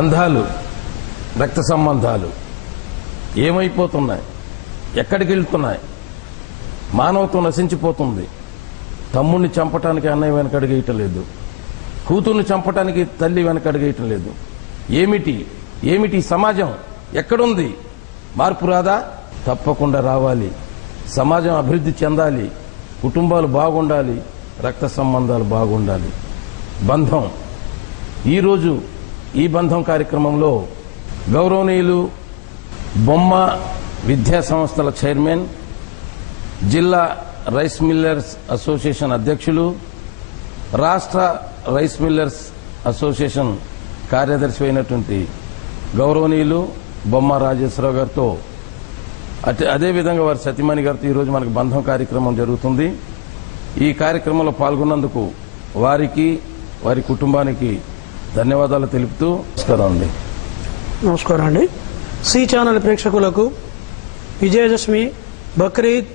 బంధాలు, రక్త సంబంధాలు ఏమైపోతున్నాయి, ఎక్కడికి వెళ్తున్నాయి? మానవత్వం నశించిపోతుంది. తమ్ముడిని చంపటానికి అన్నయ్య వెనకడుగేయటం లేదు, కూతుర్ని చంపటానికి తల్లి వెనకడుగేయటం లేదు. ఏమిటి సమాజం ఎక్కడుంది? మార్పు రాదా? తప్పకుండా రావాలి. సమాజం అభివృద్ధి చెందాలి, కుటుంబాలు బాగుండాలి, రక్త సంబంధాలు బాగుండాలి. బంధం, ఈరోజు ఈ బంధం కార్యక్రమంలో గౌరవనీయులు బొమ్మ విద్యా సంస్థల చైర్మన్, జిల్లా రైస్ మిల్లర్స్ అసోసియేషన్ అధ్యక్షులు, రాష్ట్ర రైస్ మిల్లర్స్ అసోసియేషన్ కార్యదర్శి అయినటువంటి గౌరవనీయులు బొమ్మ రాజేశ్వరరావు గారితో, అదేవిధంగా వారి సతీమణి గారితో ఈరోజు మనకు బంధం కార్యక్రమం జరుగుతుంది. ఈ కార్యక్రమంలో పాల్గొన్నందుకు వారికి, వారి కుటుంబానికి ధన్యవాదాలు తెలుపుతూ నమస్కారం అండి. సి ఛానల్ ప్రేక్షకులకు విజయదశమి, బక్రీద్,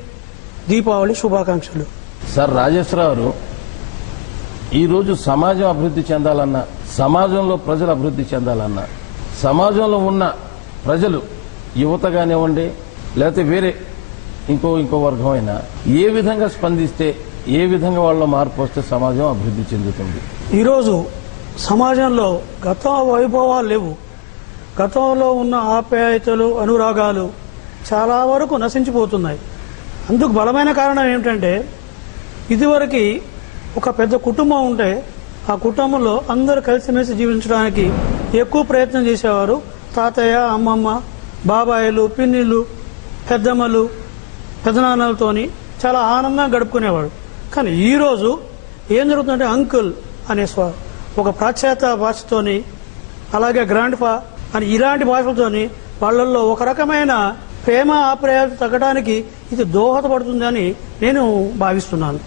దీపావళి శుభాకాంక్షలు. సార్ రాజేశ్వరరావు, ఈరోజు సమాజం అభివృద్ధి చెందాలన్నా, సమాజంలో ప్రజలు అభివృద్ధి చెందాలన్నా, సమాజంలో ఉన్న ప్రజలు యువత కానివ్వండి, లేకపోతే వేరే ఇంకో వర్గం అయినా ఏ విధంగా స్పందిస్తే, ఏ విధంగా వాళ్ళ మార్పు వస్తే సమాజం అభివృద్ధి చెందుతుంది? ఈరోజు సమాజంలో గత వైభవాలు లేవు. గతంలో ఉన్న ఆప్యాయతలు, అనురాగాలు చాలా వరకు నశించిపోతున్నాయి. అందుకు బలమైన కారణం ఏమిటంటే, ఇదివరకు ఒక పెద్ద కుటుంబం ఉంటే ఆ కుటుంబంలో అందరూ కలిసిమెలిసి జీవించడానికి ఎక్కువ ప్రయత్నం చేసేవారు. తాతయ్య, అమ్మమ్మ, బాబాయిలు, పిన్నిళ్ళు, పెద్దమ్మలు, పెదనాన్నలతోని చాలా ఆనందంగా గడుపుకునేవాడు. కానీ ఈరోజు ఏం జరుగుతుందంటే, అంకుల్ అనే ఒక పాశ్చాత్య భాషతోని, అలాగే గ్రాండ్ ఫా అని ఇలాంటి భాషలతోని వాళ్ళల్లో ఒక రకమైన ప్రేమ ఆప్యాయత తగ్గడానికి ఇది దోహదపడుతుందని నేను భావిస్తున్నాను.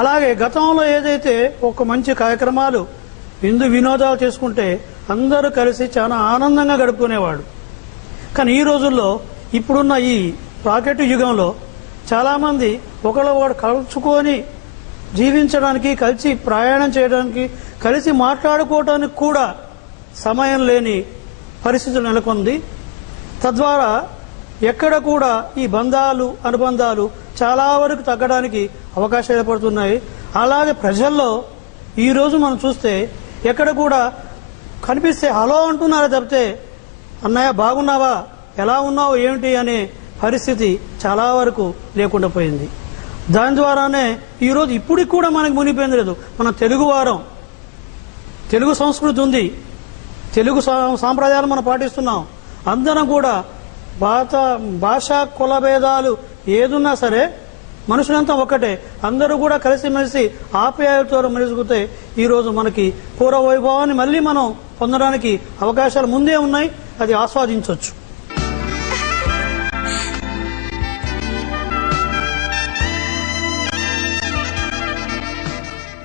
అలాగే గతంలో ఏదైతే ఒక మంచి కార్యక్రమాలు, విందు వినోదాలు చేసుకుంటే అందరూ కలిసి చాలా ఆనందంగా గడుపుకునేవాడు. కానీ ఈ రోజుల్లో, ఇప్పుడున్న ఈ రాకెట్ యుగంలో చాలామంది ఒకరు కలుసుకొని జీవించడానికి, కలిసి ప్రయాణం చేయడానికి, కలిసి మాట్లాడుకోవడానికి కూడా సమయం లేని పరిస్థితులు నెలకొంది. తద్వారా ఎక్కడ కూడా ఈ బంధాలు, అనుబంధాలు చాలా వరకు తగ్గడానికి అవకాశాలు ఏర్పడుతున్నాయి. అలాగే ప్రజల్లో ఈరోజు మనం చూస్తే ఎక్కడ కూడా కనిపిస్తే హలో అంటున్నారా తప్పితే అన్నయ్య బాగున్నావా, ఎలా ఉన్నావు, ఏమిటి అనే పరిస్థితి చాలా వరకు లేకుండా పోయింది. దాని ద్వారానే ఈరోజు ఇప్పటికి కూడా మనకు మునిపోయింది లేదు. మనం తెలుగు వారం, తెలుగు సంస్కృతి ఉంది, తెలుగు సాంప్రదాయాలు మనం పాటిస్తున్నాం. అందరం కూడా భాషా కుల భేదాలు ఏదున్నా సరే మనుషులంతా ఒక్కటే. అందరూ కూడా కలిసిమెలిసి ఆప్యాయతతో మెలుగుతే ఈరోజు మనకి పూర్వ వైభవాన్ని మళ్ళీ మనం పొందడానికి అవకాశాలు ముందే ఉన్నాయి. అది ఆస్వాదించవచ్చు.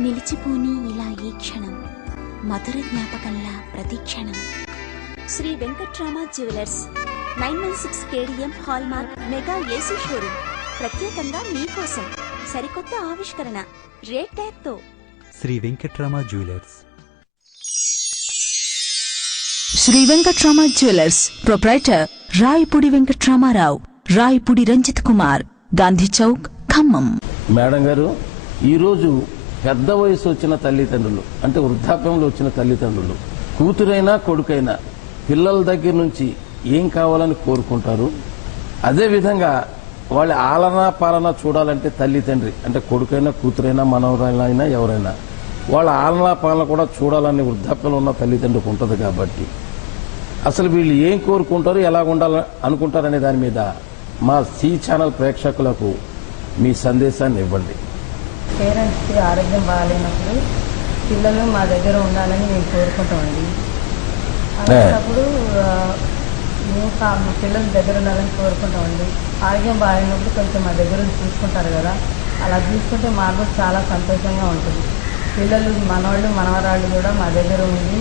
నిలిచిపోని ఇలా ఈ క్షణం, మధుర జ్ఞాపకంలా ప్రతి క్షణం. Shri Venkatrama jewellers 916 KDM hallmark mega AC showroom ప్రత్యేకంగా మీకోసం సరికొత్త ఆవిష్కరణ రేట్ ట్యాగ్ తో. Shri Venkatrama jewellers. Shri Venkatrama jewellers proprietor Rayapudi Venkatramarao, Rayapudi Ranjith Kumar, Gandhi Chowk, Khammam. Madam గారు, ఈరోజు పెద్ద వయసు వచ్చిన తల్లిదండ్రులు, అంటే వృద్ధాప్యంలో వచ్చిన తల్లిదండ్రులు, కూతురైనా కొడుకైనా పిల్లల దగ్గర నుంచి ఏం కావాలని కోరుకుంటారు? అదేవిధంగా వాళ్ళ ఆలనా పాలన చూడాలంటే తల్లి తండ్రి, అంటే కొడుకైనా కూతురైనా మనవరైనా ఎవరైనా వాళ్ళ ఆలనా పాలన కూడా చూడాలని వృద్ధాప్యంలో ఉన్న తల్లిదండ్రులకు ఉంటుంది. కాబట్టి అసలు వీళ్ళు ఏం కోరుకుంటారు, ఎలా ఉండాలని అనుకుంటారనే దాని మీద మా సి ఛానల్ ప్రేక్షకులకు మీ సందేశాన్ని ఇవ్వండి. పేరెంట్స్కి ఆరోగ్యం బాగాలేనప్పుడు పిల్లలు మా దగ్గర ఉండాలని మేము కోరుకుంటామండి. అలాంటప్పుడు మేము మా పిల్లల దగ్గర ఉండాలని కోరుకుంటామండి. ఆరోగ్యం బాగాలేనప్పుడు కొంచెం మా దగ్గర చూసుకుంటారు కదా, అలా చూసుకుంటే మాకు కూడా చాలా సంతోషంగా ఉంటుంది. పిల్లలు, మనవాళ్ళు, మనవరాళ్ళు కూడా మా దగ్గర ఉండి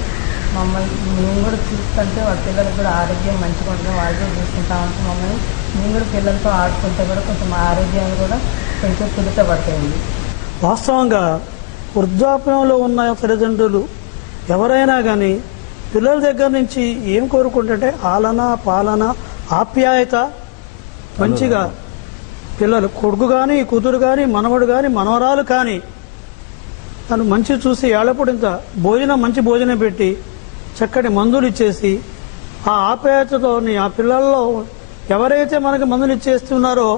మమ్మల్ని మేము కూడా చూస్తుంటే వాళ్ళ పిల్లలకు కూడా ఆరోగ్యం మంచిగా ఉంటుంది. వాళ్ళు కూడా చూసుకుంటా ఉంటే మమ్మల్ని మేము కూడా పిల్లలతో ఆడుకుంటే కూడా కొంచెం ఆరోగ్యాన్ని కూడా కొంచెం కుదుటపడతాయండి. వాస్తవంగా వృద్ధాప్యంలో ఉన్న తల్లిదండ్రులు ఎవరైనా కానీ పిల్లల దగ్గర నుంచి ఏం కోరుకుంటుంటే ఆలన పాలన ఆప్యాయత మంచిగా పిల్లలు కొడుకు కానీ కూతురు కానీ మనవడు కానీ మనవరాలు కానీ తను మంచి చూసి ఏళ్ళప్పుడు ఇంత భోజనం మంచి భోజనం పెట్టి చక్కటి మందులు ఇచ్చేసి ఆ ఆప్యాయతతో ఆ పిల్లల్లో ఎవరైతే మనకి మందులు ఇచ్చేస్తున్నారో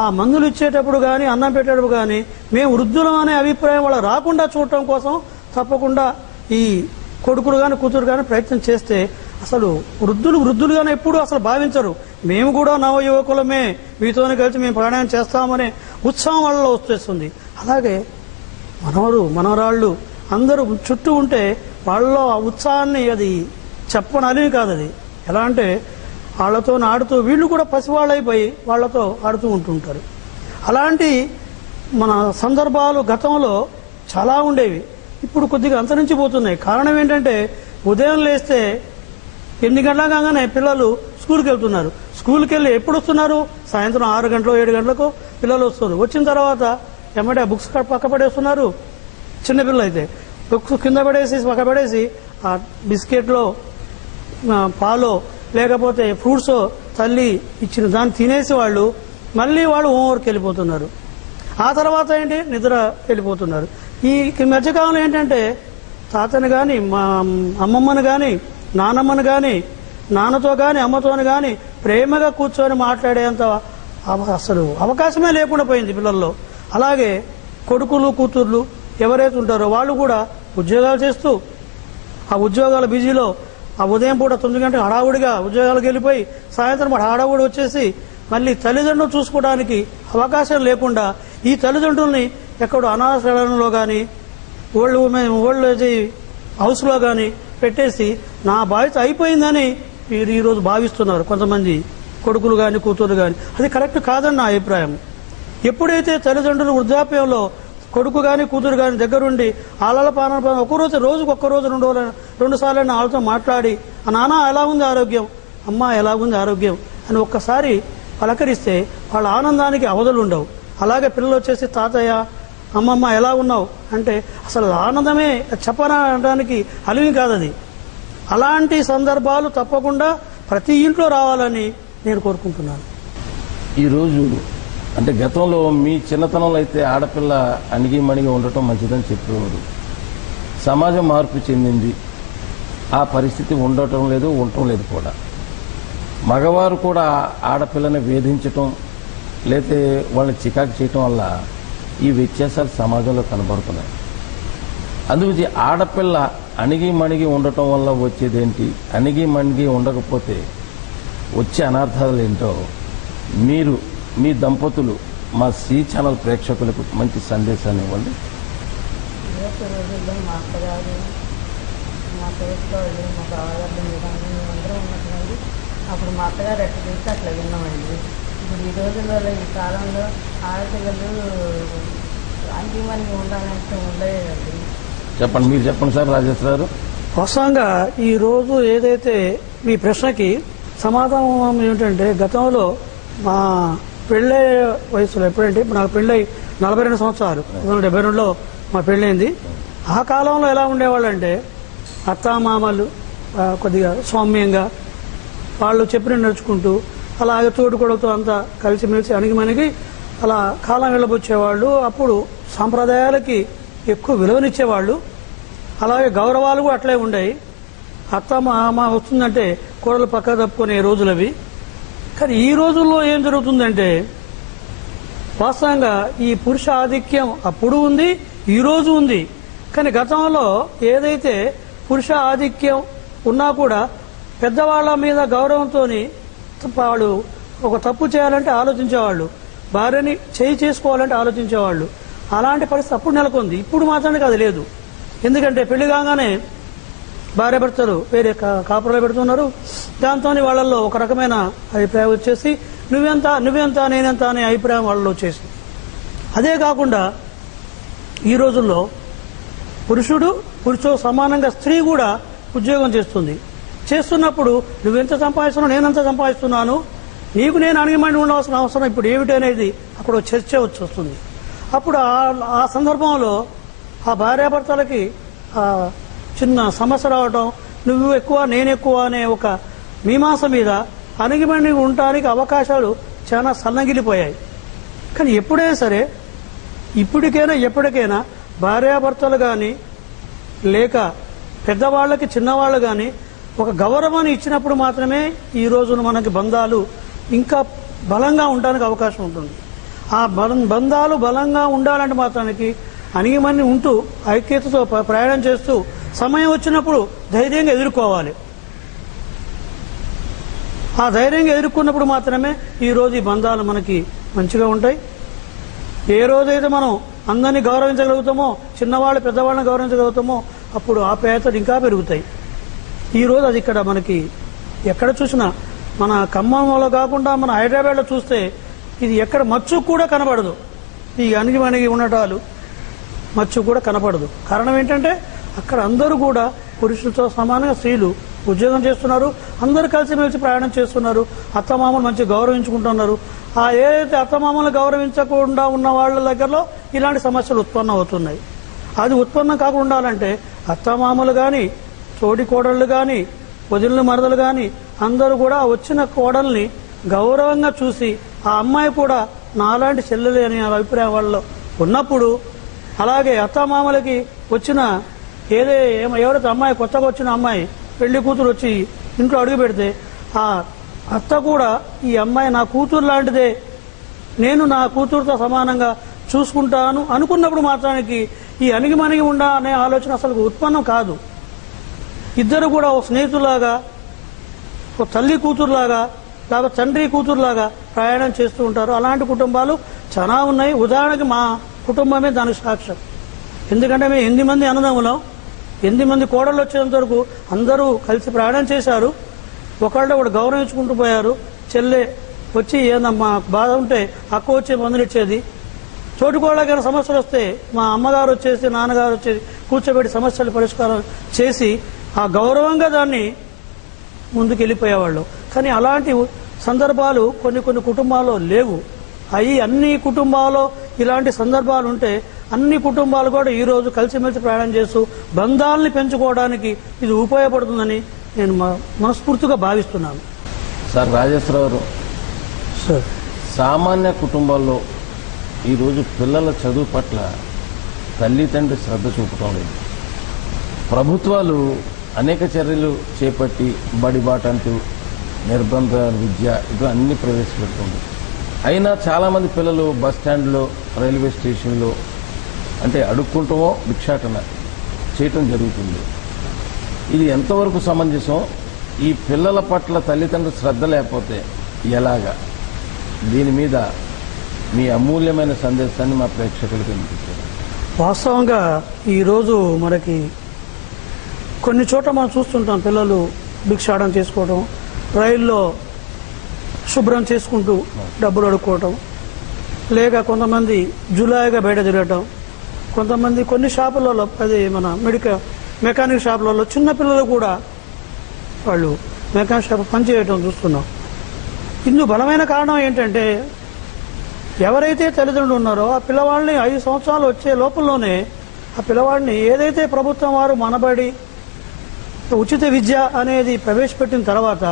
ఆ మందులు ఇచ్చేటప్పుడు కానీ అన్నం పెట్టేటప్పుడు కానీ మేము వృద్ధులం అనే అభిప్రాయం వాళ్ళ రాకుండా చూడటం కోసం తప్పకుండా ఈ కొడుకులు కానీ కూతురు కానీ ప్రయత్నం చేస్తే అసలు వృద్ధులుగానే ఎప్పుడు అసలు భావించరు. మేము కూడా నవ యువకులమే, మీతోనే కలిసి మేము ప్రయాణం చేస్తామనే ఉత్సాహం వాళ్ళలో వచ్చేస్తుంది. అలాగే మనవరాళ్ళు అందరూ చుట్టూ ఉంటే వాళ్ళలో ఆ ఉత్సాహాన్ని అది చెప్పనని కాదు. అది ఎలా అంటే వాళ్ళతో ఆడుతూ వీళ్ళు కూడా పసివాళ్ళైపోయి వాళ్ళతో ఆడుతూ ఉంటుంటారు. అలాంటి మన సందర్భాలు గతంలో చాలా ఉండేవి, ఇప్పుడు కొద్దిగా అంతరించిపోతున్నాయి. కారణం ఏంటంటే ఉదయం లేస్తే 8 గంటల కాగానే పిల్లలు స్కూల్కి వెళ్తున్నారు. స్కూల్కి వెళ్ళి ఎప్పుడు వస్తున్నారు? సాయంత్రం 6 గంటలు 7 గంటలకు పిల్లలు వస్తున్నారు. వచ్చిన తర్వాత ఎమ్మటే బుక్స్ పక్క పడేస్తున్నారు. చిన్నపిల్లలు అయితే బుక్స్ కింద పడేసి పక్క పడేసి ఆ బిస్కెట్లో పాలో లేకపోతే ఫ్రూట్స్ తల్లి ఇచ్చిన దాన్ని తినేసి వాళ్ళు హోంవర్క్ వెళ్ళిపోతున్నారు. ఆ తర్వాత ఏంటి నిద్ర వెళ్ళిపోతున్నారు. ఈ మధ్యకాలంలో ఏంటంటే తాతని కానీ మా అమ్మమ్మను కానీ నానమ్మను కానీ నాన్నతో కానీ అమ్మతోని కానీ ప్రేమగా కూర్చొని మాట్లాడేంత అసలు అవకాశమే లేకుండా పోయింది పిల్లల్లో. అలాగే కొడుకులు కూతుర్లు ఎవరైతే ఉంటారో వాళ్ళు కూడా ఉద్యోగాలు చేస్తూ ఆ ఉద్యోగాల బిజీలో ఆ ఉదయం పూట 9 గంటలకు హడావుడిగా ఉద్యోగాలకు వెళ్ళిపోయి సాయంత్రం హడావుడి వచ్చేసి మళ్ళీ తల్లిదండ్రులు చూసుకోవడానికి అవకాశం లేకుండా ఈ తల్లిదండ్రుల్ని ఎక్కడో అనాథాశ్రమంలో కానీ ఓల్డ్ ఏజ్ హౌస్లో కానీ పెట్టేసి నా బాధ్యత అయిపోయిందని మీరు ఈరోజు భావిస్తున్నారు కొంతమంది కొడుకులు కానీ కూతురు కానీ. అది కరెక్ట్ కాదని నా అభిప్రాయం. ఎప్పుడైతే తల్లిదండ్రులు వృద్ధాప్యంలో కొడుకు కానీ కూతురు కానీ దగ్గరుండి ఆలల పాలన రోజుకు 2 సార్లు వాళ్ళతో మాట్లాడి నాన్న ఎలా ఉంది ఆరోగ్యం, అమ్మ ఎలా ఉంది ఆరోగ్యం అని ఒక్కసారి పలకరిస్తే వాళ్ళ ఆనందానికి అవధులు ఉండవు. అలాగే పిల్లలు వచ్చేసి తాతయ్య అమ్మమ్మ ఎలా ఉన్నావు అంటే అసలు ఆనందమే చెప్పడానికి అలివి కాదు అది. అలాంటి సందర్భాలు తప్పకుండా ప్రతి ఇంట్లో రావాలని నేను కోరుకుంటున్నాను. ఈరోజు అంటే గతంలో మీ చిన్నతనంలో అయితే ఆడపిల్ల అణిగి మణిగి ఉండటం మంచిదని చెప్పేవారు. సమాజం మార్పు చెందింది, ఆ పరిస్థితి ఉండటం లేదు కూడా. మగవారు కూడా ఆడపిల్లని వేధించటం లేతే వాళ్ళని చికాకు చేయటం వల్ల ఈ వ్యత్యాసాలు సమాజంలో కనబడుతున్నాయి. అందుగురించి ఆడపిల్ల అణిగి మణిగి ఉండటం వల్ల వచ్చేదేంటి, అణిగి మణిగి ఉండకపోతే వచ్చే అనర్థాలు ఏంటో మీరు మీ దంపతులు మా సి ఛానల్ ప్రేక్షకులకు మంచి సందేశాన్ని ఇవ్వండి. రోజుల్లో మా అత్తగారు మా తోటికోళ్ళు మా బావగారు మేమందరం ఉన్నటువంటి అప్పుడు మా అత్తగారు ఎట్లా చూస్తే అట్లా విన్నామండి. ఇప్పుడు ఈ రోజుల్లో ఈ కాలంలో ఆడపిల్లలు అంటి మనకి ఉండాలంటే ఉండలేదండి. చెప్పండి, మీరు చెప్పండి సార్ రాజేశ్వర గారు. వాస్తవంగా ఈ రోజు ఏదైతే మీ ప్రశ్నకి సమాధానం ఏమిటంటే గతంలో మా పెళ్ళే వయసులో ఎప్పుడంటే నాకు పెళ్ళై 42 సంవత్సరాలు 1972లో మా పెళ్ళైంది. ఆ కాలంలో ఎలా ఉండేవాళ్ళంటే అత్తామామలు కొద్దిగా సౌమ్యంగా వాళ్ళు చెప్పిన నడుచుకుంటూ అలాగే తోడుకొడుకుతో అంతా కలిసిమెలిసి అణిగిమణిగి అలా కాలం వెళ్ళబొచ్చేవాళ్ళు. అప్పుడు సాంప్రదాయాలకి ఎక్కువ విలువనిచ్చేవాళ్ళు. అలాగే గౌరవాలు కూడా అట్లే ఉండేవి. అత్తమామ వస్తుందంటే కూరలు పక్క తప్పుకునే రోజులవి. కానీ ఈ రోజుల్లో ఏం జరుగుతుందంటే వాస్తవంగా ఈ పురుష ఆధిక్యం అప్పుడు ఉంది, ఈ రోజు ఉంది. కానీ గతంలో ఏదైతే పురుష ఆధిక్యం ఉన్నా కూడా పెద్దవాళ్ల మీద గౌరవంతో వాళ్ళు ఒక తప్పు చేయాలంటే ఆలోచించేవాళ్ళు, భార్యని చేసుకోవాలంటే ఆలోచించేవాళ్ళు. అలాంటి పరిస్థితి అప్పుడు నెలకొంది. ఇప్పుడు మాత్రానికి అది లేదు. ఎందుకంటే పెళ్లి కాగానే భార్యాభర్తలు వేరే కాపురాలు పెడుతున్నారు. దాంతో వాళ్ళల్లో ఒక రకమైన అభిప్రాయం వచ్చేసి నువ్వెంత నేనెంత అనే అభిప్రాయం వాళ్ళలో వచ్చేసి. అదే కాకుండా ఈ రోజుల్లో పురుషుడు సమానంగా స్త్రీ కూడా ఉద్యోగం చేస్తున్నప్పుడు నువ్వెంత సంపాదిస్తున్నావు నేనెంత సంపాదిస్తున్నాను, నీకు నేను అణిగిమణి ఉండవలసిన అవసరం ఇప్పుడు ఏమిటి అనేది అక్కడ చర్చ వస్తుంది. అప్పుడు ఆ సందర్భంలో ఆ భార్యాభర్తలకి చిన్న సమస్య రావడం, నువ్వు ఎక్కువ నేను ఎక్కువ అనే ఒక మీమాంస మీద అణిగిమణిగి ఉండటానికి అవకాశాలు చాలా సన్నగిలిపోయాయి. కానీ ఎప్పుడైనా సరే, ఇప్పటికైనా ఎప్పటికైనా భార్యాభర్తలు కానీ లేక పెద్దవాళ్ళకి చిన్నవాళ్ళు కానీ ఒక గౌరవాన్ని ఇచ్చినప్పుడు మాత్రమే ఈ రోజున మనకి బంధాలు ఇంకా బలంగా ఉండడానికి అవకాశం ఉంటుంది. ఆ బంధాలు బలంగా ఉండాలంటే మాత్రానికి అణిగిమణి ఉంటూ ఐక్యతతో ప్రయాణం చేస్తూ సమయం వచ్చినప్పుడు ధైర్యంగా ఎదుర్కోవాలి. ఆ ధైర్యంగా ఎదుర్కొన్నప్పుడు మాత్రమే ఈరోజు ఈ బంధాలు మనకి మంచిగా ఉంటాయి. ఏ రోజైతే మనం అందరినీ గౌరవించగలుగుతామో, చిన్నవాళ్ళు పెద్దవాళ్ళని గౌరవించగలుగుతామో అప్పుడు ఆప్యాయతలు ఇంకా పెరుగుతాయి. ఈరోజు అది ఇక్కడ మనకి ఎక్కడ చూసినా, మన ఖమ్మంలో కాకుండా మన హైదరాబాద్లో చూస్తే ఇది ఎక్కడ మచ్చు కూడా కనబడదు. ఈ అణిగిమణిగి ఉండటాలు మచ్చు కూడా కనపడదు. కారణం ఏంటంటే అక్కడ అందరూ కూడా పురుషులతో సమానంగా స్త్రీలు ఉద్యోగం చేస్తున్నారు, అందరూ కలిసిమెలిసి ప్రయాణం చేస్తున్నారు, అత్తమామలు మంచి గౌరవించుకుంటున్నారు. ఆ ఏదైతే అత్తమామలు గౌరవించకుండా ఉన్న వాళ్ళ దగ్గరలో ఇలాంటి సమస్యలు ఉత్పన్నం అవుతున్నాయి. అది ఉత్పన్నం కాకుండా ఉండాలంటే అత్తమామలు కానీ, తోడి కోడళ్ళు కానీ, వదిలిన మరదలు కానీ అందరూ కూడా వచ్చిన కోడల్ని గౌరవంగా చూసి ఆ అమ్మాయి కూడా నాలాంటి చెల్లెలే అనే అభిప్రాయం వాళ్ళలో ఉన్నప్పుడు, అలాగే అత్తమామలకి వచ్చిన ఎవరైతే అమ్మాయి కొత్తగా వచ్చిన అమ్మాయి పెళ్లి కూతురు వచ్చి ఇంట్లో అడుగు పెడితే ఆ అత్త కూడా ఈ అమ్మాయి నా కూతురు లాంటిదే, నేను నా కూతురుతో సమానంగా చూసుకుంటాను అనుకున్నప్పుడు మాత్రానికి ఈ అణిగిమణిగి ఉండా అనే ఆలోచన అసలు ఉత్పన్నం కాదు. ఇద్దరు కూడా ఒక స్నేహితులాగా, ఒక తల్లి కూతురులాగా, లేకపోతే తండ్రి కూతురులాగా ప్రయాణం చేస్తూ ఉంటారు. అలాంటి కుటుంబాలు చాలా ఉన్నాయి. ఉదాహరణకి మా కుటుంబమే దానికి సాక్ష్యం. ఎందుకంటే మేము 8 మంది అన్నదమ్ములం, 8 మంది కోడళ్ళు వచ్చేంత వరకు అందరూ కలిసి ప్రయాణం చేశారు. ఒకళ్ళు గౌరవించుకుంటూ పోయారు. చెల్లె వచ్చి ఏదమ్మా బాధ ఉంటే అక్క వచ్చి మందులు ఇచ్చేది. తోటికోళ్ళకైనా సమస్యలు వస్తే మా అమ్మగారు వచ్చేసి నాన్నగారు వచ్చేసి కూర్చోబెట్టి సమస్యలు పరిష్కారం చేసి ఆ గౌరవంగా దాన్ని ముందుకు వెళ్ళిపోయేవాళ్ళు. కానీ అలాంటి సందర్భాలు కొన్ని కుటుంబాల్లో లేవు. అన్ని కుటుంబాల్లో ఇలాంటి సందర్భాలు ఉంటే అన్ని కుటుంబాలు కూడా ఈరోజు కలిసిమెలిసి ప్రయాణం చేస్తూ బంధాలని పెంచుకోవడానికి ఇది ఉపయోగపడుతుందని నేను మనస్ఫూర్తిగా భావిస్తున్నాను. సార్ రాజేశ్వరరావు, సార్ సామాన్య కుటుంబాల్లో ఈరోజు పిల్లల చదువు పట్ల తల్లిదండ్రి శ్రద్ధ చూపటం లేదు. ప్రభుత్వాలు అనేక చర్యలు చేపట్టి బడిబాట అంటూ నిర్బంధ విద్య ఇది అన్ని ప్రవేశపెడుతుంది. అయినా చాలామంది పిల్లలు బస్ స్టాండ్లో, రైల్వే స్టేషన్లో అంటే అడుక్కుంటామో భిక్షాటన చేయటం జరుగుతుంది. ఇది ఎంతవరకు సమంజసం? ఈ పిల్లల పట్ల తల్లిదండ్రులు శ్రద్ధ లేకపోతే ఎలాగా? దీని మీద మీ అమూల్యమైన సందేశాన్ని మా ప్రేక్షకులకు వినిపించారు. వాస్తవంగా ఈరోజు మనకి కొన్ని చోట్ల మనం చూస్తుంటాం, పిల్లలు భిక్షాటన చేసుకోవడం, రైల్లో శుభ్రం చేసుకుంటూ డబ్బులు అడుక్కోవటం, లేక కొంతమంది జులాయిగా బయట తిరగటం, కొంతమంది కొన్ని షాపులలో, అది మన మెకానిక్ షాపులలో చిన్నపిల్లలు కూడా వాళ్ళు మెకానిక్ షాప్ పనిచేయటం చూస్తున్నాం. ఇందుకు బలమైన కారణం ఏంటంటే ఎవరైతే తల్లిదండ్రులు ఉన్నారో ఆ పిల్లవాడిని 5 సంవత్సరాలు వచ్చే లోపలలోనే ఆ పిల్లవాడిని ఏదైతే ప్రభుత్వం వారు మనబడి ఉచిత విద్య అనేది ప్రవేశపెట్టిన తర్వాత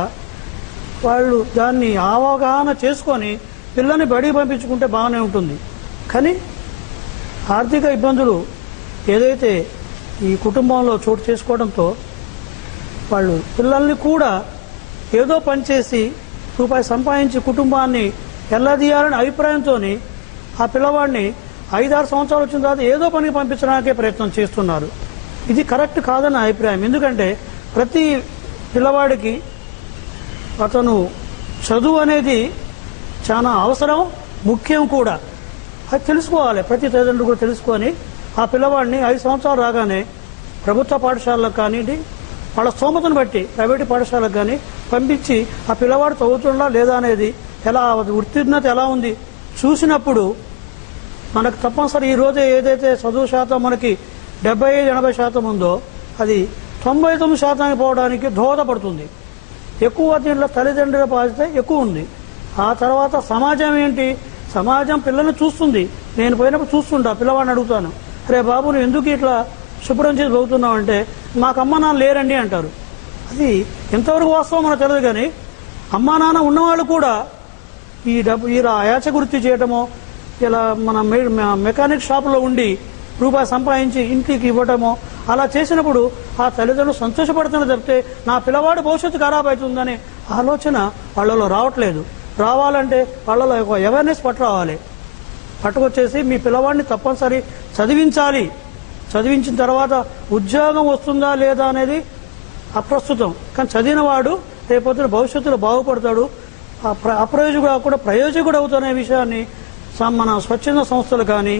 వాళ్ళు దాన్ని అవగాహన చేసుకొని పిల్లల్ని బడికి పంపించుకుంటే బాగానే ఉంటుంది. కానీ ఆర్థిక ఇబ్బందులు ఏదైతే ఈ కుటుంబంలో చోటు చేసుకోవడంతో వాళ్ళు పిల్లల్ని కూడా ఏదో పనిచేసి రూపాయి సంపాదించి కుటుంబాన్ని ఎల్లదీయాలని అభిప్రాయంతో ఆ పిల్లవాడిని 5-6 సంవత్సరాలు వచ్చిన తర్వాత ఏదో పనికి పంపించడానికే ప్రయత్నం చేస్తున్నారు. ఇది కరెక్ట్ కాదని నా అభిప్రాయం. ఎందుకంటే ప్రతి పిల్లవాడికి అతను చదువు అనేది చాలా అవసరం, ముఖ్యం కూడా. అది తెలుసుకోవాలి. ప్రతి తల్లిదండ్రులు కూడా తెలుసుకొని ఆ పిల్లవాడిని 5 సంవత్సరాలు రాగానే ప్రభుత్వ పాఠశాలకు కానివ్వండి, వాళ్ళ స్తోమతను బట్టి ప్రైవేటు పాఠశాలకు కానీ పంపించి ఆ పిల్లవాడు చదువుతుందా లేదా అనేది ఎలా, ఉత్తీర్ణత ఎలా ఉంది చూసినప్పుడు మనకు తప్పనిసరి ఈరోజే ఏదైతే చదువు శాతం మనకి 75-80% ఉందో అది 99% పోవడానికి దోహదపడుతుంది. ఎక్కువ దీంట్లో తల్లిదండ్రుల బాధ్యత ఎక్కువ ఉంది. ఆ తర్వాత సమాజం ఏంటి? సమాజం పిల్లల్ని చూస్తుంది. నేను పోయినప్పుడు చూస్తుంటా, పిల్లవాడిని అడుగుతాను, అరే బాబు నువ్వు ఎందుకు ఇట్లా శుభ్రం చేసి పోతున్నావు అంటే మాకు అమ్మ నాన్న లేరండి అంటారు. అది ఎంతవరకు వాస్తవం మనకు తెలియదు. కానీ అమ్మా నాన్న ఉన్నవాళ్ళు కూడా ఈ డబ్బు ఇలా అయాచకృత్తి చేయటమో, ఇలా మన మెకానిక్ షాపులో ఉండి రూపాయి సంపాదించి ఇంటికి ఇవ్వటమో అలా చేసినప్పుడు ఆ తల్లిదండ్రులు సంతోషపడుతున్న తప్పితే నా పిల్లవాడు భవిష్యత్తు ఖరాబ్ అవుతుందనే ఆలోచన వాళ్ళలో రావట్లేదు. రావాలంటే వాళ్ళలో ఒక అవేర్నెస్ రావాలి. పట్టుకొచ్చేసి మీ పిల్లవాడిని తప్పనిసరి చదివించాలి, చదివించిన తర్వాత ఉద్యోగం వస్తుందా లేదా అనేది అప్రస్తుతం. కానీ చదివిన వాడు రేపొద్దున భవిష్యత్తులో బాగుపడతాడు, అప్రయోజకుడు కాకుండా ప్రయోజకుడు అవుతున్న విషయాన్ని మన స్వచ్ఛంద సంస్థలు కానీ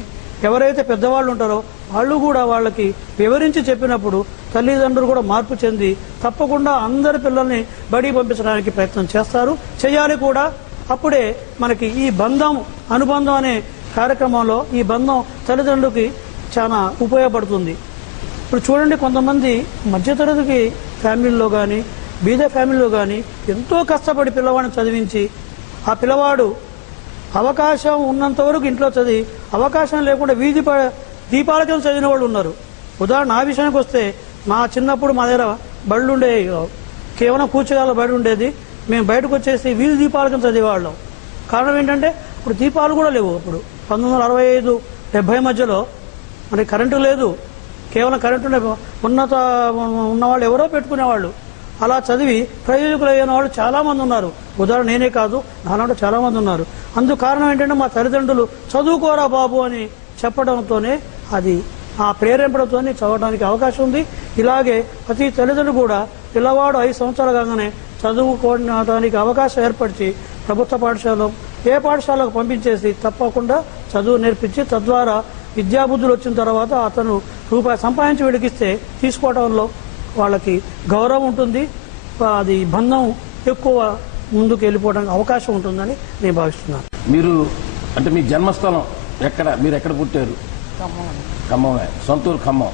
ఎవరైతే పెద్దవాళ్ళు ఉంటారో వాళ్ళు కూడా వాళ్ళకి వివరించి చెప్పినప్పుడు తల్లిదండ్రులు కూడా మార్పు చెంది తప్పకుండా అందరి పిల్లల్ని బడికి పంపించడానికి ప్రయత్నం చేస్తారు, చేయాలి కూడా. అప్పుడే మనకి ఈ బంధం అనుబంధం అనే కార్యక్రమంలో ఈ బంధం తల్లిదండ్రులకి చాలా ఉపయోగపడుతుంది. ఇప్పుడు చూడండి, కొంతమంది మధ్యతరగతి ఫ్యామిలీలో కానీ బీద ఫ్యామిలీలో కానీ ఎంతో కష్టపడి పిల్లవాడిని చదివించి ఆ పిల్లవాడు అవకాశం ఉన్నంత వరకు ఇంట్లో చదివి అవకాశం లేకుండా వీధి దీపాల కింద చదివిన వాళ్ళు ఉన్నారు. ఉదాహరణ ఆ విషయానికి వస్తే మా చిన్నప్పుడు మా దగ్గర బళ్ళు ఉండే, కేవలం కూర్చోగాల బడి ఉండేది. మేము బయటకు వచ్చేసి వీధి దీపాల కింద చదివేవాళ్ళం. కారణం ఏంటంటే ఇప్పుడు దీపాలు కూడా లేవు. అప్పుడు 1965-70 మధ్యలో మరి కరెంటు లేదు, కేవలం కరెంటు ఉన్నవాళ్ళు ఎవరో పెట్టుకునేవాళ్ళు. అలా చదివి ప్రయోజకులు అయిన వాళ్ళు చాలామంది ఉన్నారు. ఉదాహరణ నేనే కాదు, నాలాంటి చాలామంది ఉన్నారు. అందుకు కారణం ఏంటంటే మా తల్లిదండ్రులు చదువుకోరా బాబు అని చెప్పడంతోనే అది ఆ ప్రేరేపణతో చదవడానికి అవకాశం ఉంది. ఇలాగే ప్రతి తల్లిదండ్రులు కూడా పిల్లవాడు 5 సంవత్సరాలు కాగానే చదువుకోవడానికి అవకాశం ఏర్పరిచి ప్రభుత్వ పాఠశాలలో ఏ పాఠశాలకు పంపించేసి తప్పకుండా చదువు నేర్పించి తద్వారా విద్యాబుద్ధులు వచ్చిన తర్వాత అతను రూపాయి సంపాదించి వెలిగిస్తే తీసుకోవడంలో వాళ్ళకి గౌరవం ఉంటుంది, అది బంధం ఎక్కువ ముందుకు వెళ్ళిపోవడానికి అవకాశం ఉంటుందని నేను భావిస్తున్నాను. మీరు అంటే మీ జన్మస్థలం ఎక్కడ, మీరు ఎక్కడ పుట్టారు? ఖమ్మమే, సొంతూరు ఖమ్మం.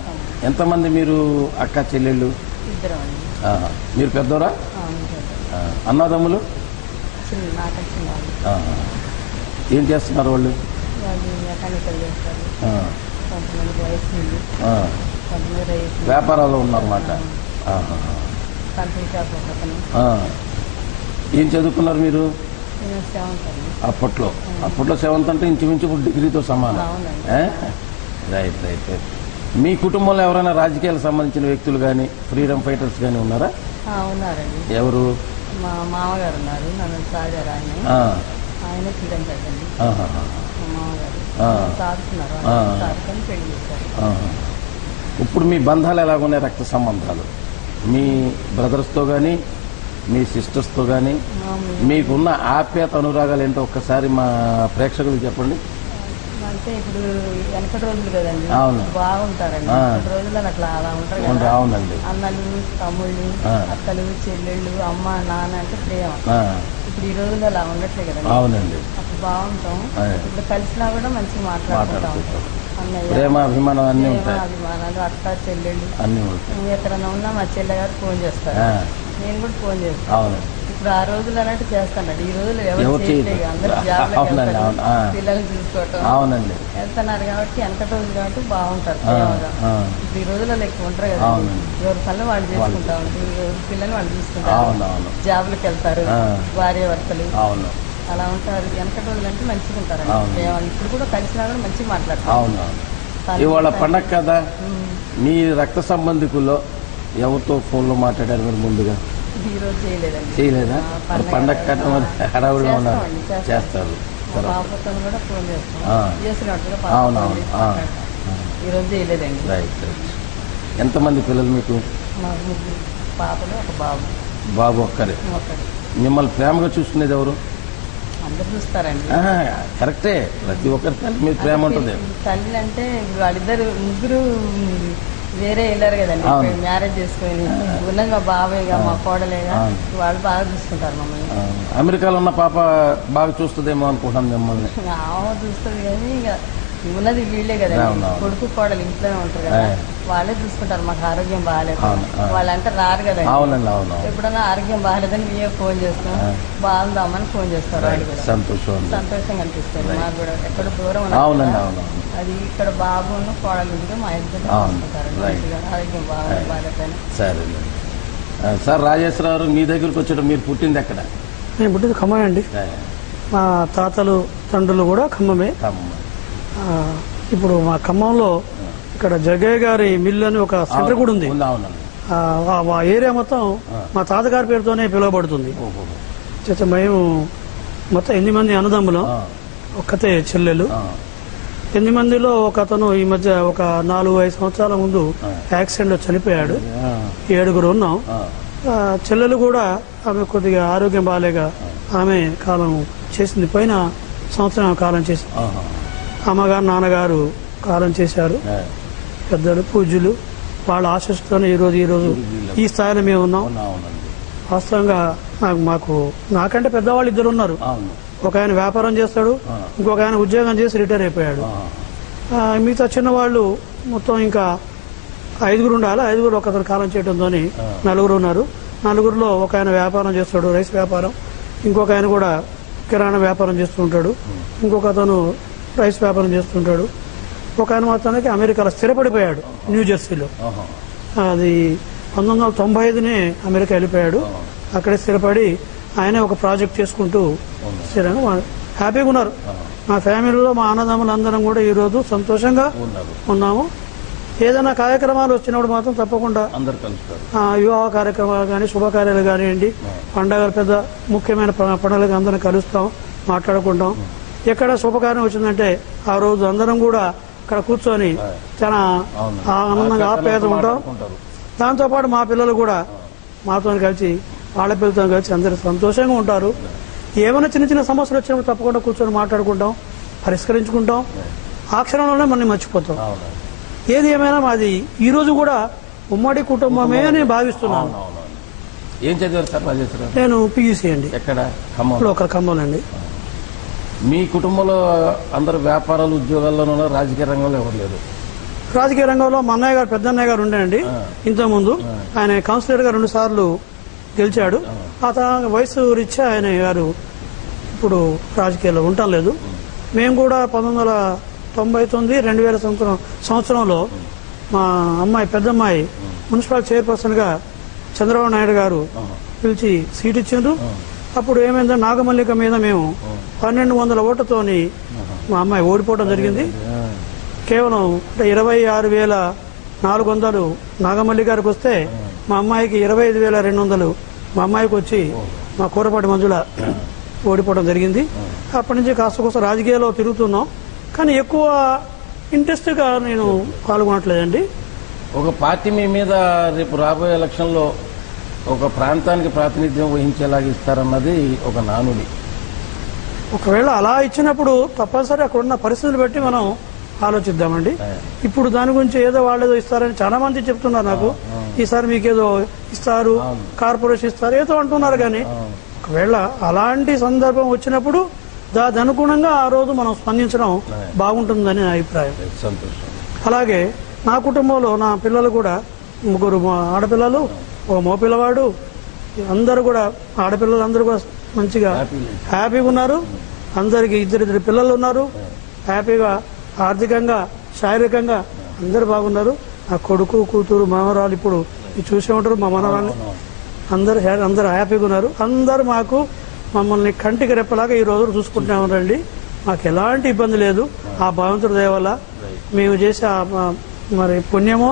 ఎంతమంది మీరు అక్క చెల్లెళ్ళు? మీరు పెద్దోరా? అన్నదమ్ములు? ఏం చేస్తున్నారు వాళ్ళు? వ్యాపారాలు ఉన్నారన్నమాట. ఏం చదువుకున్నారు మీరు అప్పట్లో? 7th అంటే ఇంచుమించు ఇప్పుడు డిగ్రీతో సమానం. Right right right. మీ కుటుంబంలో ఎవరైనా రాజకీయాలకు సంబంధించిన వ్యక్తులు కానీ ఫ్రీడమ్ ఫైటర్స్ కానీ ఉన్నారా? ఉన్నారండి. ఎవరు? మా మామగారు ఉన్నారు, నన్ను సాగారు ఆయన ఫ్రీడమ్ ఫైటర్ అండి. మా మామగారు సాగుతున్నారు, సాగుకొని పెళ్లి చేశారు. ఇప్పుడు మీ బంధాలు ఎలాగున్నాయి? రక్త సంబంధాలు మీ బ్రదర్స్తో కానీ మీ సిస్టర్స్తో కానీ మీకున్న ఆప్యాయత అనురాగాలు ఏంటో ఒక్కసారి మా ప్రేక్షకులకు చెప్పండి. అంటే ఇప్పుడు వెనకటి రోజులు కదండి, అవును, బాగుంటారండి. వెనకటి రోజుల్లో అట్లా అలా ఉంటారు కదా. అవునండి. అన్నలు, తమ్ముళ్ళు, అక్కలు, చెల్లెళ్ళు, అమ్మ, నాన్న అంటే ప్రేమ. ఇప్పుడు ఈ రోజుల్లో అలా ఉండట్లేదు కదండి. అవునండి. అప్పుడు బాగుంటాం. ఇప్పుడు కలిసినా కూడా మంచిగా మాట్లాడుకుంటాం. అన్నయ్య, ప్రేమ, అభిమానం అన్ని ఉంటాయి. అభిమానాలు, అక్క, చెల్లెళ్ళు అన్ని ఉంటాయి. ఎక్కడన్నా ఉన్నా మా చెల్లె గారు ఫోన్ చేస్తారు, నేను కూడా ఫోన్ చేస్తాను. అవునండి. ఇప్పుడు ఆ రోజులు అన్నట్టు చేస్తాను. ఈ రోజులు ఎవరు చేయట్లేదు, అందరూ జాబ్లకు వెళ్తారు, పిల్లల్ని చూసుకోవటం. అవునండి. వెళ్తున్నారు కాబట్టి వెనకటి రోజులు కాబట్టి బాగుంటారు ప్రేమగా. ఇప్పుడు ఈ రోజుల్లో ఎక్కువ ఉంటారు కదా, ఎవరి పనులు వాళ్ళు చేసుకుంటా ఉంటారు, ఎవరి పిల్లల్ని వాళ్ళు చూసుకుంటారు, జాబ్లకు వెళ్తారు, భార్య భర్తలు అలా ఉంటారు. వెనకటి రోజులు అంటే మంచిగా ఉంటారు ప్రేమ. ఇప్పుడు కూడా కలిసినా కూడా మంచిగా మాట్లాడతారు. ఇవాళ పండగ కదా, మీ రక్త సంబంధికుల్లో ఎవరితో ఫోన్లో మాట్లాడారు మీరు ముందుగా? ఈ రోజు చేయలేదా? పండగ కట్ట హడావుడిలో ఉన్నారు, చేస్తారు. పాపతో కూడా ఫోన్ చేస్తున్నట్టుగా అవునవును. ఈ రోజు చేయలేదండి. Right right. ఎంతమంది పిల్లలు మీకు? మాకు 3 పాపలు, 1 బాబు. బాబు ఒక్కరే. మిమ్మల్ని ప్రేమగా చూసుకునేది ఎవరు? అందరు చూస్తారండి. కరెక్టే, ప్రతి ఒక్కరి తల్లి మీద ప్రేమ ఉంటుంది. తల్లి అంటే వాళ్ళిద్దరు ముగ్గురు వేరే వెళ్ళారు కదండి, మ్యారేజ్ చేసుకొని. ఉన్నది మా బాబాయ్గా, మా కోడలేగా, వాళ్ళు బాగా చూసుకుంటారు మమ్మల్ని. అమెరికాలో ఉన్న పాప బాగా చూస్తుందేమో అనుకుంటాను మిమ్మల్ని. చూస్తుంది కానీ ఇక ఉన్నది వీళ్ళే కదండి, కొడుకు కోడలు ఇంట్లోనే ఉంటారు కదా, వాళ్ళే చూసుకుంటారు. మాకు ఆరోగ్యం బాగాలేదు వాళ్ళంటే రారు కదండి. అవునండి, అవును. ఎప్పుడన్నా ఆరోగ్యం బాగాలేదని మేమే ఫోన్ చేస్తాం, బాగుందామని ఫోన్ చేస్తారు. వాళ్ళు కూడా సంతోషంగా అనిపిస్తుంది మాకు కూడా. ఎక్కడ దూరం అది ఇక్కడ బాబును కోడలు మా ఇద్దరు చూసుకుంటారు. ఆరోగ్యం బాగాలేకపోయినా. సరే. సార్ రాజేశ్వరరావు, మీ దగ్గరకు వచ్చాడు, మీరు పుట్టింది ఎక్కడ? నేను పుట్టింది ఖమ్మమే అండి. మా తాతలు తండ్రులు కూడా ఖమ్మమే. ఇప్పుడు మా ఖమ్మంలో ఇక్కడ జగ్గయ్య గారి మిల్లు అని ఒక సెంటర్ కూడా ఉంది. ఆ ఏరియా మొత్తం మా తాతగారి పేరుతోనే పిలువబడుతుంది. మేము మొత్తం 8 మంది అన్నదమ్ములు, ఒక్కతే చెల్లెలు. 8 మందిలో ఒక అతను ఈ మధ్య ఒక 4-5 సంవత్సరాల ముందు యాక్సిడెంట్ లో చనిపోయాడు. 7 ఉన్నాం. చెల్లెలు కూడా ఆమె కొద్దిగా ఆరోగ్యం బాగాలేక ఆమె కాలం చేసింది. పోయిన సంవత్సరం కాలం చేసింది. అమ్మగారు నాన్నగారు కాలం చేశారు. పెద్దలు పూజ్యులు వాళ్ళ ఆశీస్సుతోనే ఈరోజు ఈ స్థాయిలో మేము ఉన్నాం. వాస్తవంగా నాకంటే పెద్దవాళ్ళు 2 ఉన్నారు. ఒక ఆయన వ్యాపారం చేస్తాడు, ఇంకొక ఆయన ఉద్యోగం చేసి రిటైర్ అయిపోయాడు. మిగతా చిన్నవాళ్ళు మొత్తం ఇంకా 5 ఉండాలి. 5 ఒకతను కాలం చేయడంతో 4 ఉన్నారు. 4లో ఒక ఆయన వ్యాపారం చేస్తాడు, రైస్ వ్యాపారం. ఇంకొక ఆయన కూడా కిరాణా వ్యాపారం చేస్తుంటాడు. ఇంకొక అతను రైస్ వ్యాపారం చేస్తుంటాడు. ఒక ఆయన మాత్రానికి అమెరికాలో స్థిరపడిపోయాడు, న్యూజెర్సీలో. అది 1995 అమెరికా వెళ్ళిపోయాడు. అక్కడే స్థిరపడి ఆయనే ఒక ప్రాజెక్ట్ చేసుకుంటూ స్థిరంగా హ్యాపీగా ఉన్నారు. మా ఫ్యామిలీలో మా అన్నదమ్ములు అందరం కూడా ఈరోజు సంతోషంగా ఉన్నాము. ఏదైనా కార్యక్రమాలు వచ్చినప్పుడు మాత్రం తప్పకుండా వివాహ కార్యక్రమాలు కానీ శుభకార్యాలు కానివ్వండి, పండగలు, పెద్ద ముఖ్యమైన పండుగలకు అందరం కలుస్తాం, మాట్లాడుకుంటాం. ఎక్కడ శుభకార్యం వచ్చిందంటే ఆ రోజు అందరం కూడా అక్కడ కూర్చొని చాలా ఆనందంగా ఆప్యాయత ఉంటాం. దాంతోపాటు మా పిల్లలు కూడా మాతో కలిసి వాళ్ళ పిల్లలతో కలిసి అందరూ సంతోషంగా ఉంటారు. ఏమైనా చిన్న చిన్న సమస్యలు వచ్చినప్పుడు తప్పకుండా కూర్చొని మాట్లాడుకుంటాం, పరిష్కరించుకుంటాం. ఆ క్షణంలోనే మనం మర్చిపోతాం. ఏది ఏమైనా మాది ఈ రోజు కూడా ఉమ్మడి కుటుంబమే అని భావిస్తున్నాను. ఏం చదివారు సార్ రాజేశ్వరరావు? నేను పియూసీ అండి. ఎక్కడ? లోకల్ ఖమ్మం అండి. మీ కుటుంబంలో అందరు వ్యాపారాలు, ఉద్యోగాల్లోనూ ఉన్నారు, రాజకీయ రంగంలో ఎవరు లేరు? రాజకీయ రంగంలో మా అన్నయ్య గారు, పెద్ద అన్నయ్య గారు ఉండేయండి ఇంతకుముందు. ఆయన కౌన్సిలర్ గా 2 సార్లు గెలిచాడు. ఆ తర్వాత వయసు రీత్యా ఆయన గారు ఇప్పుడు రాజకీయాల్లో ఉండటం లేదు. మేము కూడా 1999, 2000 సంవత్సరంలో మా అమ్మాయి, పెద్ద అమ్మాయి మున్సిపల్ చైర్పర్సన్ గా చంద్రబాబు నాయుడు గారు పిలిచి సీట్ ఇచ్చిండ్రు. అప్పుడు ఏమైందంటే నాగమల్లిక మీద మేము 1200 ఓట్లతోని మా అమ్మాయి ఓడిపోవడం జరిగింది. కేవలం 26,400 నాగమల్లి గారికి వస్తే మా అమ్మాయికి 25,200 మా అమ్మాయికి వచ్చి మా కూరపాటి మంజుల ఓడిపోవడం జరిగింది. అప్పటి నుంచి కాస్త కోసం రాజకీయాల్లో తిరుగుతున్నాం, కానీ ఎక్కువ ఇంట్రెస్ట్ గా నేను పాల్గొనట్లేదండి. ఒక పార్టీ మీ మీద రేపు రాబోయే ఎలక్షన్లో ఒక ప్రాంతానికి ప్రాతినిధ్యం వహించేలాగా ఇస్తారన్నది ఒక నానుడి. ఒకవేళ అలా ఇచ్చినప్పుడు తప్పనిసరి అక్కడ ఉన్న పరిస్థితులు బట్టి మనం ఆలోచిద్దామండి. ఇప్పుడు దాని గురించి ఏదో వాళ్ళేదో ఇస్తారని చాలా మంది చెప్తున్నారు నాకు. ఈసారి మీకేదో ఇస్తారు, కార్పొరేషన్ ఇస్తారు ఏదో అంటున్నారు. కానీ ఒకవేళ అలాంటి సందర్భం వచ్చినప్పుడు దాని అనుగుణంగా ఆ రోజు మనం స్పందించడం బాగుంటుందని నా అభిప్రాయం. అలాగే నా కుటుంబంలో నా పిల్లలు కూడా 3 ఆడపిల్లలు, ఒక మగపిల్లవాడు. అందరూ కూడా ఆడపిల్లలు అందరూ కూడా మంచిగా హ్యాపీగా ఉన్నారు. అందరికి 2 పిల్లలు ఉన్నారు. హ్యాపీగా ఆర్థికంగా, శారీరకంగా అందరూ బాగున్నారు. నా కొడుకు, కూతురు, మనవరాలు ఇప్పుడు చూసే ఉంటారు. మా మనవరాలు అందరూ హ్యాపీగా ఉన్నారు. అందరూ మమ్మల్ని కంటికి రెప్పలాగా ఈ రోజు చూసుకుంటూ ఉన్నారండి. మాకు ఎలాంటి ఇబ్బంది లేదు. ఆ భగవంతుడి దయ వల్ల మేము చేసే మరి పుణ్యమో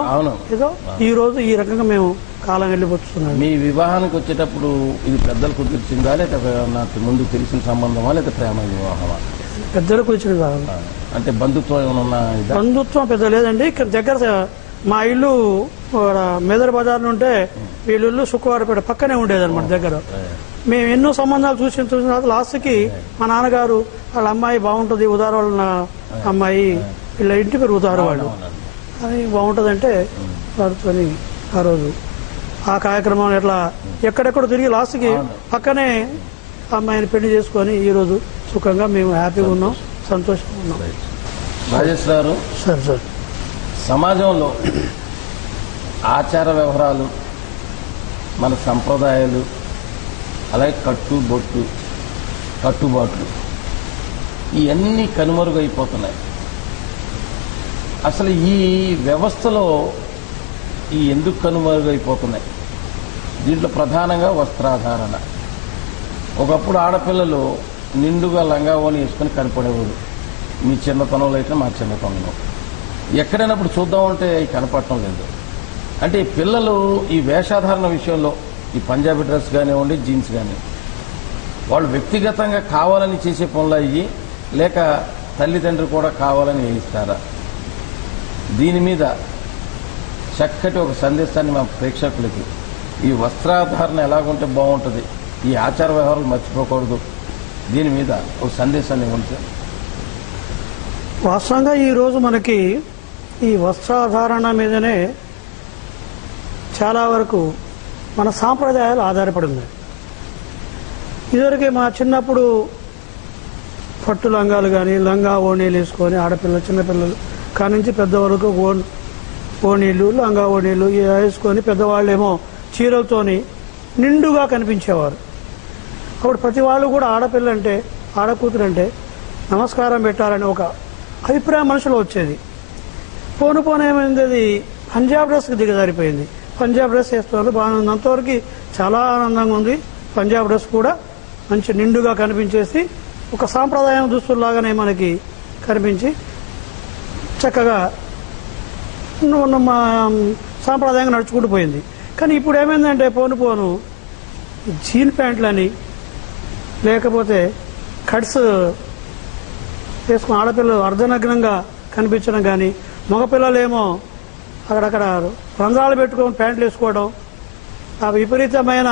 ఏదో ఈ రోజు ఈ రకంగా మేము కాలం వెళ్ళిపోతున్నాం. మీ వివాహానికి వచ్చేటప్పుడు ఇది పెద్దలు కుదిర్చిందా, లేదా నాకు ముందు తెలిసిన సంబంధమా, లేదా ప్రేమ వివాహమా? పెద్దలు కూర్చుని అంటే బంధుత్వం ఏమన్నా? బంధుత్వం పెద్ద లేదండి. ఇక్కడ దగ్గర మా ఇల్లు మెదర్ బజార్ ఉంటే వీళ్ళ ఇల్లు శుక్రవారపేట పక్కనే ఉండేదన్నమాట దగ్గర. మేము ఎన్నో సంబంధాలు చూసిన తర్వాత లాస్ట్కి మా నాన్నగారు వాళ్ళ అమ్మాయి బాగుంటుంది, ఉదారు వాళ్ళ అమ్మాయి వీళ్ళ ఇంటి పేరు ఉదారు వాళ్ళు, అది బాగుంటుందంటే వారితో ఆ రోజు ఆ కార్యక్రమం ఎట్లా ఎక్కడెక్కడ తిరిగి లాస్ట్కి పక్కనే అమ్మాయిని పెళ్లి చేసుకొని ఈ రోజు సుఖంగా మేము హ్యాపీగా ఉన్నాం, సంతోషంగా ఉన్నాం. రాజేశ్వరరావు, సార్ సమాజంలో ఆచార వ్యవహారాలు, మన సంప్రదాయాలు, అలాగే కట్టుబాట్లు ఇవన్నీ కనుమరుగైపోతున్నాయి. అసలు ఈ వ్యవస్థలో ఎందుకు కనుమరుగైపోతున్నాయి? దీంట్లో ప్రధానంగా వస్త్రాధారణ. ఒకప్పుడు ఆడపిల్లలు నిండుగా లంగా ఓని వేసుకుని కనపడేవారు. మీ చిన్నతనంలో అయితే మా చిన్నతనంలో ఎక్కడైనా ఇప్పుడు చూద్దామంటే కనపడటం లేదు. అంటే ఈ పిల్లలు ఈ వేషాధారణ విషయంలో ఈ పంజాబీ డ్రెస్ కానివ్వండి, జీన్స్ కానీ, వాళ్ళు వ్యక్తిగతంగా కావాలని చేసే పనులు అయ్యి లేక తల్లిదండ్రులు కూడా కావాలని వేయిస్తారా? దీని మీద చక్కటి ఒక సందేశాన్ని మా ప్రేక్షకులకి, ఈ వస్త్రాధారణ ఎలాగుంటే బాగుంటుంది, ఈ ఆచార వ్యవహారాలు మర్చిపోకూడదు, దీని మీద ఒక సందేశాన్ని ఇవ్వండి సార్. వాస్తవంగా ఈరోజు మనకి ఈ వస్త్రాధారణ మీదనే చాలా వరకు మన సాంప్రదాయాలు ఆధారపడి ఉన్నాయి. ఇదివరకే మా చిన్నప్పుడు పట్టు లంగాలు కానీ, లంగా ఓణీలు వేసుకొని ఆడపిల్లలు, చిన్నపిల్లలు కానించి పెద్దవాళ్ళకు ఓణీలు, లంగా ఓణీలు వేసుకొని, పెద్దవాళ్ళేమో చీరలతోని నిండుగా కనిపించేవారు. అప్పుడు ప్రతి వాళ్ళు కూడా ఆడపిల్ల అంటే, ఆడకూతురంటే నమస్కారం పెట్టాలని ఒక అభిప్రాయం మనుషులు వచ్చేది. పోను ఏమైంది, అది పంజాబ్ డ్రెస్కి దిగజారిపోయింది. పంజాబ్ డ్రెస్ వేస్తున్నారు, బాగానే ఉంది, అంతవరకు చాలా ఆనందంగా ఉంది. పంజాబ్ డ్రెస్ కూడా మంచి నిండుగా కనిపించేసి ఒక సాంప్రదాయం దుస్తుల్లాగానే మనకి కనిపించి చక్కగా సాంప్రదాయంగా నడుచుకుంటూ పోయింది. కానీ ఇప్పుడు ఏమైందంటే పోను జీన్ ప్యాంట్లని లేకపోతే కట్స్ వేసుకుని ఆడపిల్లలు అర్ధనగ్నంగా కనిపించడం కానీ, మగపిల్లలేమో అక్కడక్కడ రంధ్రాలు పెట్టుకొని ప్యాంట్లు వేసుకోవడం, ఆ విపరీతమైన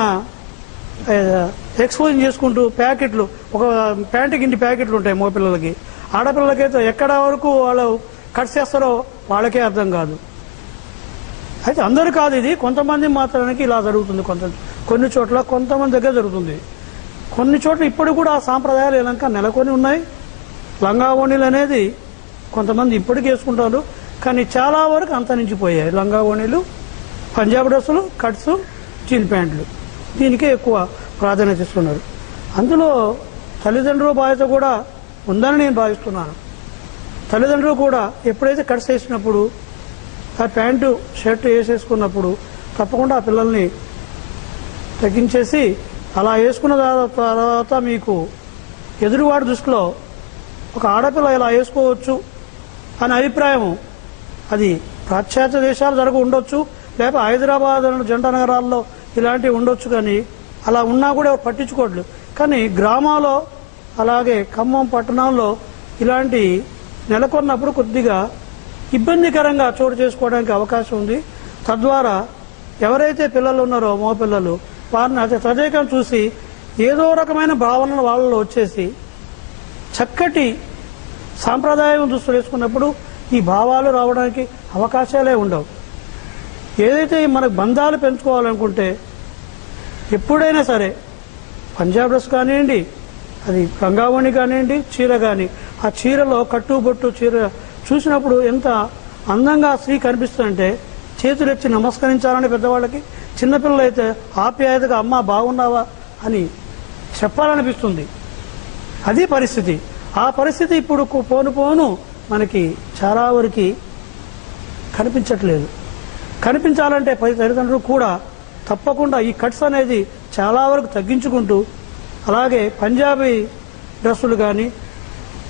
ఎక్స్పోజ్ చేసుకుంటూ ప్యాకెట్లు, ఒక ప్యాంటుకి ఇంటి ప్యాకెట్లు ఉంటాయి మగపిల్లలకి. ఆడపిల్లలకైతే ఎక్కడ వరకు వాళ్ళు కట్స్ చేస్తారో వాళ్ళకే అర్థం కాదు. అయితే అందరూ కాదు, ఇది కొంతమంది మాత్రానికి ఇలా జరుగుతుంది. కొన్ని చోట్ల కొంతమంది దగ్గర జరుగుతుంది. కొన్ని చోట్ల ఇప్పటికి కూడా ఆ సాంప్రదాయాలు ఇలాంక నెలకొని ఉన్నాయి. లంగా ఓణీలు అనేది కొంతమంది ఇప్పటికీ వేసుకుంటారు, కానీ చాలా వరకు అంతరించిపోయాయి. లంగా ఓణీలు, పంజాబ్ డ్రెస్సులు, కట్స్, జీన్ ప్యాంట్లు దీనికే ఎక్కువ ప్రాధాన్యత ఇస్తున్నారు. అందులో తల్లిదండ్రుల బాధ్యత కూడా ఉందని నేను భావిస్తున్నాను. తల్లిదండ్రులు కూడా ఎప్పుడైతే కట్స్ వేసినప్పుడు, ఆ ప్యాంటు షర్టు వేసేసుకున్నప్పుడు తప్పకుండా ఆ పిల్లల్ని తగ్గించేసి అలా వేసుకున్న తర్వాత మీకు ఎదురువాడి దృష్టిలో ఒక ఆడపిల్ల ఇలా వేసుకోవచ్చు అనే అభిప్రాయం, అది పాశ్చాత్య దేశాలు జరగ ఉండొచ్చు, లేకపోతే హైదరాబాద్ జంట నగరాల్లో ఇలాంటివి ఉండొచ్చు, కానీ అలా ఉన్నా కూడా పట్టించుకోవట్లేదు. కానీ గ్రామాల్లో అలాగే ఖమ్మం పట్టణాల్లో ఇలాంటి నెలకొన్నప్పుడు కొద్దిగా ఇబ్బందికరంగా చోటు చేసుకోవడానికి అవకాశం ఉంది. తద్వారా ఎవరైతే పిల్లలు ఉన్నారో మగపిల్లలు, వారిని అతి తదేకం చూసి ఏదో రకమైన భావనలు వాళ్ళలో వచ్చేసి చక్కటి సాంప్రదాయం దుస్తులు వేసుకున్నప్పుడు ఈ భావాలు రావడానికి అవకాశాలే ఉండవు. ఏదైతే మనకు బంధాలు పెంచుకోవాలనుకుంటే ఎప్పుడైనా సరే పంజాబ్ డ్రెస్ కానివ్వండి, అది లంగావణి కానివ్వండి, చీర కానీ, ఆ చీరలో కట్టుబొట్టు చీర చూసినప్పుడు ఎంత అందంగా స్త్రీ కనిపిస్తుందంటే చేతులెత్తి నమస్కరించాలని పెద్దవాళ్ళకి, చిన్నపిల్లలు అయితే ఆప్యాయతగా అమ్మ బాగున్నావా అని చెప్పాలనిపిస్తుంది. అది పరిస్థితి. ఆ పరిస్థితి ఇప్పుడు పోను మనకి చాలా వరకు కనిపించట్లేదు. కనిపించాలంటే తల్లిదండ్రులు కూడా తప్పకుండా ఈ కట్స్ అనేది చాలా వరకు తగ్గించుకుంటూ, అలాగే పంజాబీ డ్రెస్సులు కానీ,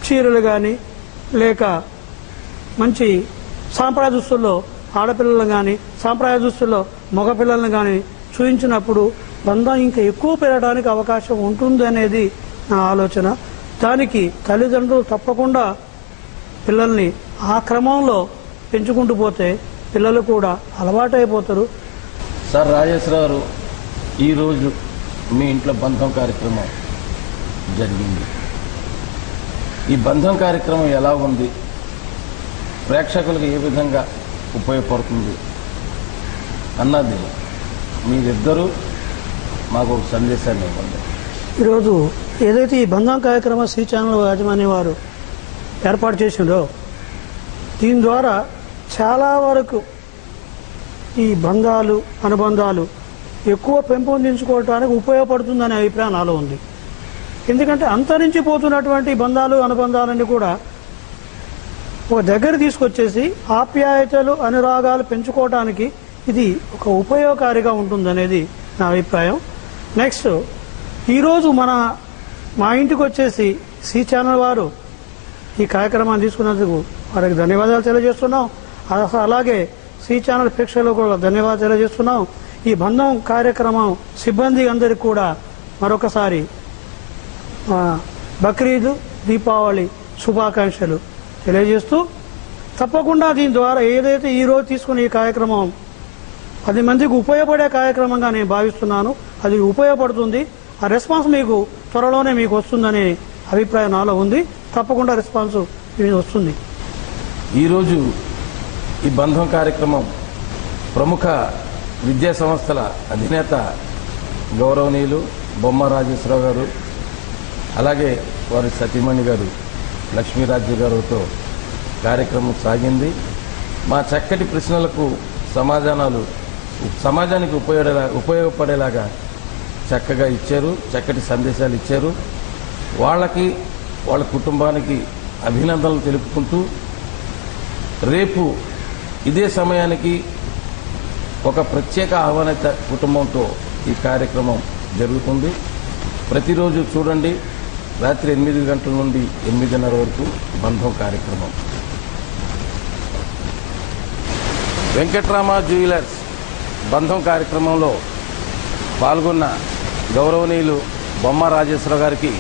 చీరలు కానీ, లేక మంచి సాంప్రదాయ దుస్తుల్లో ఆడపిల్లలను కానీ, సాంప్రదాయ దుస్తుల్లో మగపిల్లలను కానీ చూపించినప్పుడు బంధం ఇంకా ఎక్కువ పెరగడానికి అవకాశం ఉంటుంది అనేది నా ఆలోచన. దానికి తల్లిదండ్రులు తప్పకుండా పిల్లల్ని ఆ క్రమంలో పెంచుకుంటూ పోతే పిల్లలు కూడా అలవాటైపోతారు. సార్ రాజేశ్వరరావు గారు, ఈరోజు మీ ఇంట్లో బంధం కార్యక్రమం జరిగింది. ఈ బంధం కార్యక్రమం ఎలా ఉంది, ప్రేక్షకులకు ఏ విధంగా ఉపయోగపడుతుంది అన్నది మీరిద్దరూ మాకు ఒక సందేశాన్ని ఇవ్వండి. ఈరోజు ఏదైతే ఈ బంధం కార్యక్రమం శ్రీ ఛానల్ యాజమాన్య వారు ఏర్పాటు చేసిండ్రో, దీని ద్వారా చాలా వరకు ఈ బంధాలు, అనుబంధాలు ఎక్కువ పెంపొందించుకోవడానికి ఉపయోగపడుతుందనే అభిప్రాయం నాలో ఉంది. ఎందుకంటే అంతరించిపోతున్నటువంటి బంధాలు, అనుబంధాలన్నీ కూడా ఒక దగ్గర తీసుకొచ్చేసి ఆప్యాయతలు, అనురాగాలు పెంచుకోవడానికి ఇది ఒక ఉపయోగకారిగా ఉంటుందనేది నా అభిప్రాయం. నెక్స్ట్, ఈరోజు మా ఇంటికి వచ్చేసి సి ఛానల్ వారు ఈ కార్యక్రమాన్ని తీసుకున్నందుకు వారికి ధన్యవాదాలు తెలియజేస్తున్నాం. అలాగే సి ఛానల్ ప్రేక్షకులకు కూడా ధన్యవాదాలు తెలియజేస్తున్నాం. ఈ బంధం కార్యక్రమం సిబ్బంది అందరికీ కూడా మరొకసారి బక్రీద్, దీపావళి శుభాకాంక్షలు తెలియజేస్తూ, తప్పకుండా దీని ద్వారా ఏదైతే ఈరోజు తీసుకున్న ఈ కార్యక్రమం 10 మందికి ఉపయోగపడే కార్యక్రమంగా నేను భావిస్తున్నాను. అది ఉపయోగపడుతుంది. ఆ రెస్పాన్స్ మీకు త్వరలోనే మీకు వస్తుందనే అభిప్రాయం నాలో ఉంది. తప్పకుండా రెస్పాన్స్ వస్తుంది. ఈరోజు ఈ బంధం కార్యక్రమం ప్రముఖ విద్యా సంస్థల అధినేత గౌరవనీయులు బొమ్మ రాజేశ్వరరావు గారు, అలాగే వారి సతీమణి గారు లక్ష్మీరాజ్య గారితో కార్యక్రమం సాగింది. మా చక్కటి ప్రశ్నలకు సమాధానాలు సమాజానికి ఉపయోగపడేలాగా చక్కగా ఇచ్చారు, చక్కటి సందేశాలు ఇచ్చారు. వాళ్ళకి వాళ్ళ కుటుంబానికి అభినందనలు తెలుపుకుంటూ, రేపు ఇదే సమయానికి ఒక ప్రత్యేక ఆహ్వానిత కుటుంబంతో ఈ కార్యక్రమం జరుగుతుంది. ప్రతిరోజు చూడండి, రాత్రి 8 గంటల నుండి 8:30 వరకు బంధం కార్యక్రమం. వెంకట్రామ జ్యువెలర్స్ బంధం కార్యక్రమంలో పాల్గొన్న గౌరవనీయులు బొమ్మ రాజేశ్వర గారికి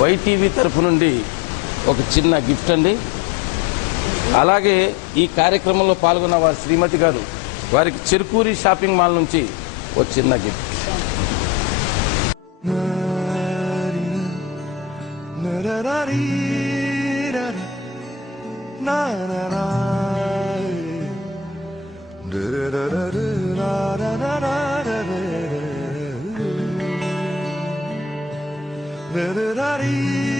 వైటీవీ తరఫు నుండి ఒక చిన్న గిఫ్ట్ అండి. అలాగే ఈ కార్యక్రమంలో పాల్గొన్న వారి శ్రీమతి గారు, వారికి చెరుకూరి షాపింగ్ మాల్ నుంచి ఒక చిన్న gift. Da da da dee